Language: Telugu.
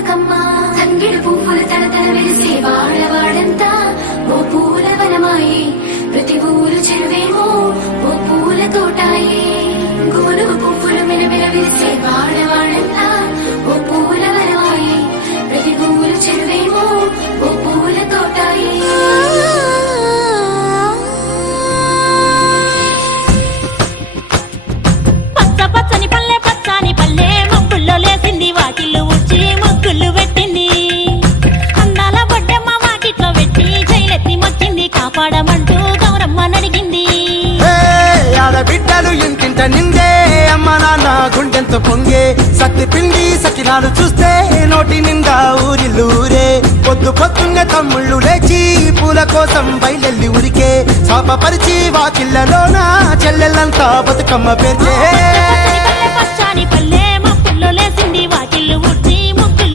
బతుకమ్మ తంగిడు పువ్వులు తలతల వెలిసే వాడవాడంతా ఓ పూల వనమాయే ప్రతి ఊరు చెరువేమో ఓ పూల తోటాయే గునుగు పువ్వులు మెలమెల వెలిసే వాడవాడంతా ఓ పూల వనమాయే ప్రతి ఊరు చెరువేమో ఓ పూల తోటాయే పచ్చని పల్లె పచ్చని పల్లె మబ్బుల్లో లేసింది వాకిళ్ళు ఊడ్చి ముగ్గులు పెట్టింది అందాల బొడ్డమ్మ వాకిట్లో పెట్టి జైలెత్తి మొచ్చింది కాపాడమంటూ గౌరమ్మ నడిగింది ఆడబిడ్డలు ఇంటింట నిందే అమ్మ నాన్న గుండెంతో పొంగే సత్తి పిండి సకినాలు చూస్తే నోటి నిండా ఊరిల్లూరే పొద్దున్నే తమ్ముళ్ళు లేచి పూల కోసం బయలెల్లి ఉరికే శాపపరిచి వాకిళ్ళలోన చెల్లెళ్ళంతా బతుకమ్మ పేర్చే